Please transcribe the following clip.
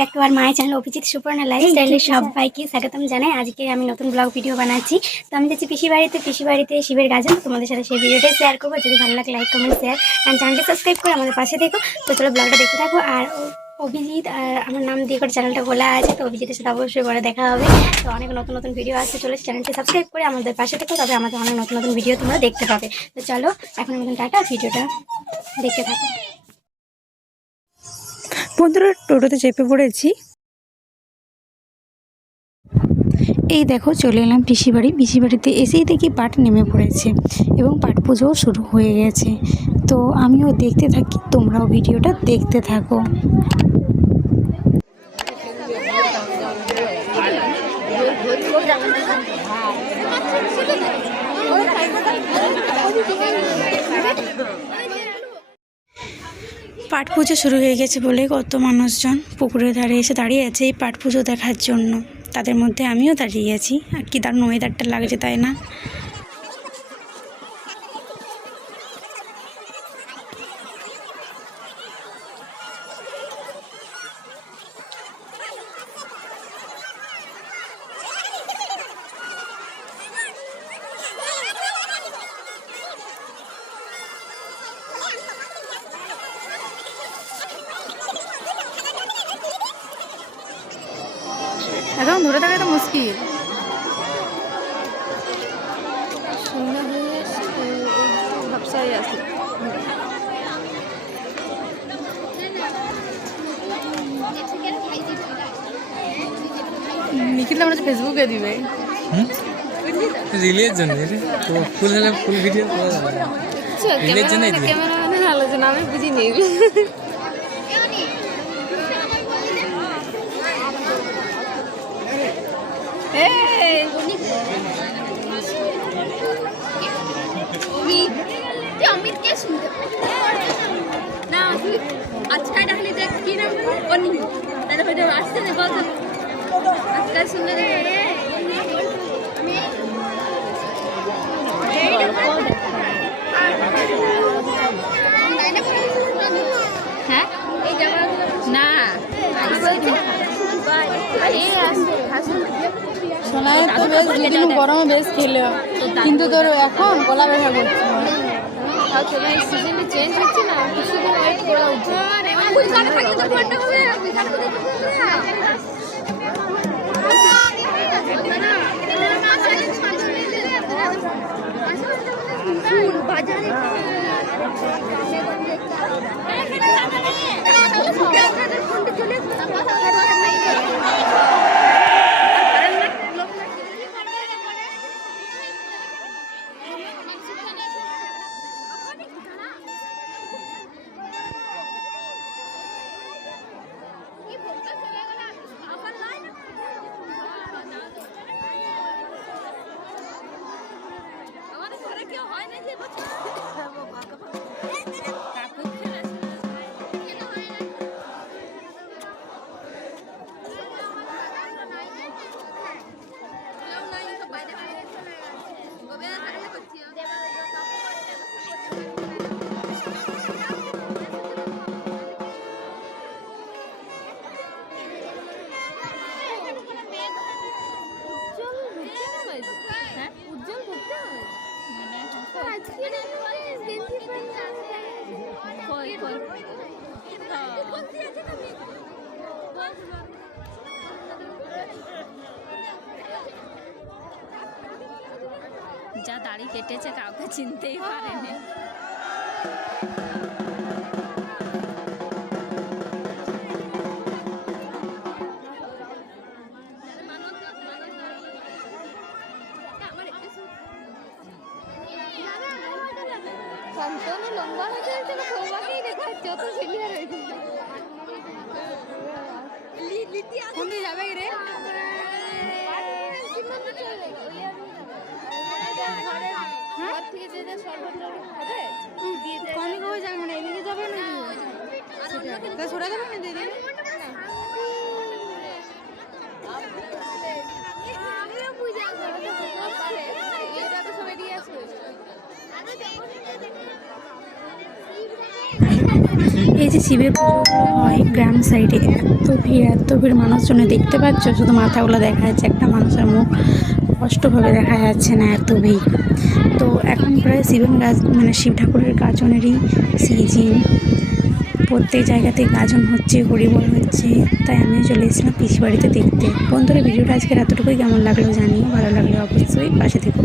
Back to আর my channel Abhijit Suparna লাইফস্টাইলে সবাইকে স্বাগতম জানাই। আজকে আমি নতুন ব্লগ ভিডিও বানাচ্ছি। তো আমি যাচ্ছি পিসি বাড়িতে শিবের গাজন। তোমাদের সাথে সেই ভিডিওটাই শেয়ার করবো। যদি ভালো লাগে লাইক কমেন্ট শেয়ার অ্যান্ড চ্যানেলটা সাবস্ক্রাইব করে আমাদের পাশে দেখো। তো চলো ব্লগটা দেখতে থাকো। আর অভিজিৎ আর আমার নাম দিয়ে করে চ্যানেলটা খোলা আছে, তো অভিজিতের সাথে অবশ্যই পরে দেখা হবে। তো অনেক নতুন নতুন ভিডিও আসছে, চলে চ্যানেলটি সাবস্ক্রাইব করে আমাদের পাশে দেখো, তবে আমাদের অনেক নতুন নতুন ভিডিও তোমরা দেখতে পাবে। তো চলো এখন মতন টাটা, ভিডিওটা দেখতে থাকো। বন্ধুরা টোটোতে চেপে পড়েছি। এই দেখো চলে এলাম পিসি বাড়িতে এসেই দেখি পাট নেমে পড়েছে এবং পাট পুজোও শুরু হয়ে গেছে। তো আমিও দেখতে থাকি, তোমরাও ভিডিওটা দেখতে থাকো। পাট পুজো শুরু হয়ে গেছে বলে কত মানুষজন পুকুরের ধারে এসে দাঁড়িয়ে আছে এই পাট পুজো দেখার জন্য। তাদের মধ্যে আমিও দাঁড়িয়ে আছি। আর কি দারুণ ওয়েদারটা লাগছে, তাই না? এখন ধরে থাকা তো মুশকিল। নিখিল আমরা ফেসবুকে দিবে রিলের জন্য, তো ফুল হলে ফুল ভিডিও করা যাবে না, রিলের জন্যই দিবে। ক্যামেরাম্যানের আলোচনা আমি বুঝিনি। আজকাল ডাকলে দেখ কি নাম অনি তাহলে হয়তো আসছে না বল আজকাল শুনলে হ্যাঁ এই জামা না সোনায় তো বেশ দুদিন গরমে বেশ খেলে, কিন্তু তোর এখন গলা ব্যথা করছে। সিজনটা চেঞ্জ হচ্ছে না, কিছুদিন ওয়েট করা উচিত। বাজারে যা দাড়ি কেটেছে কাউকে চিনতেই পারেনি। লম্বা হয়েছে দেখাচ্ছে অত সিনিয়র হয়েছে যাবে রে সরে যাবে না দিদি। এই যে যে শিবের পুজোগুলো হয় গ্রাম সাইডে, এত ভিড় মানুষজনে দেখতে পাচ্ছ, শুধু মাথাগুলো দেখা যাচ্ছে, একটা মানুষের মুখ স্পষ্টভাবে দেখা যাচ্ছে না, এত ভিড়। তো এখন প্রায় শিব ঠাকুরের গাজনেরই সিজন, প্রত্যেক জায়গাতেই গাজন হচ্ছে, হরিবোল হচ্ছে, তাই আমিও চলে এসেছিলাম পিসি বাড়িতে দেখতে। বন্ধুরা, ভিডিওটা আজকের এতটুকুই, কেমন লাগলো জানিও, ভালো লাগলে অবশ্যই পাশে থেকো।